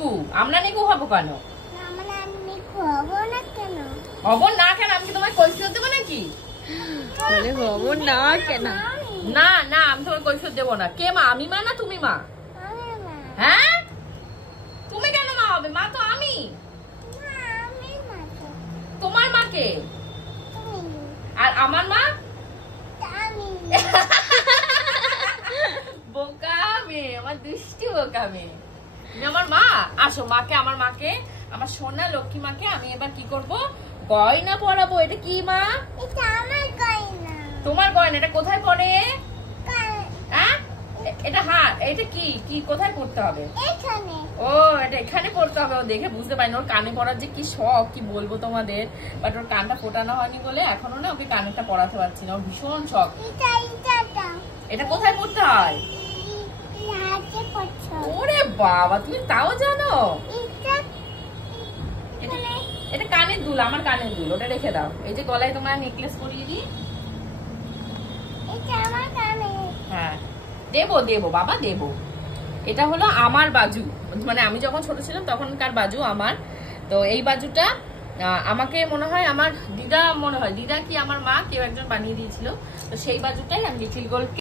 Nico. আমরা Nico হবো কেন? হবো না কেন? আমি কি তোমায় কৈফিয়ত দেবো নাকি? হবো না কেন? না না, আমি তোমার কৈফিয়ত দেবো না। কে মা? আমি মা না তুমি মা? হ্যাঁ, তুমি কেন মা হবে? মা তো আমি। তোমার মাকে আর আমার মা বোকা মেয়ে, আমার দুষ্টি বোকা মেয়ে। তুমি আমার মা। আসো, মাকে, আমার মাকে, আমার সোনা লক্ষ্মী মাকে আমি এবার কি করব? গয়না পরাবো। এটা কি মা? এটা আমার গয়না। তোমার গয়না? এটা কোথায় পড়ে? হ্যাঁ, এটা হাত। এটা কি কি কোথায় পড়তে হবে? এখানে। ও, এটা এখানে পড়তে হবে। ও দেখে বুঝতে পারিনি। ওর কানে পড়ার যে কি শখ, কি বলবো তোমাদের। বাট ওর কানটা ফোটানো হয়নি বলে এখনো না ওকে কানেরটা পড়াতে পারছি না। ওর ভীষণ শখ। এটা কোথায় পড়তে হয়? ওরে বাবা, তুমি তাও জানো? এটা কানের দুল, আমার কানের দুল। ওটা রেখে দাও। এই যে গলায় তোমার নেকলেস পরিয়ে দিই। হ্যাঁ, দেবো দেবো বাবা, দেবো। এটা হলো আমার বাজু, মানে আমি যখন ছোট ছিলাম তখনকার বাজু আমার। তো এই বাজুটা আমাকে মনে হয় আমার দিদা, মনে হয় দিদা কি আমার মা, কেউ একজন বানিয়ে দিয়েছিল। তো সেই বাজুটাই আমি লিটিল গোল্ড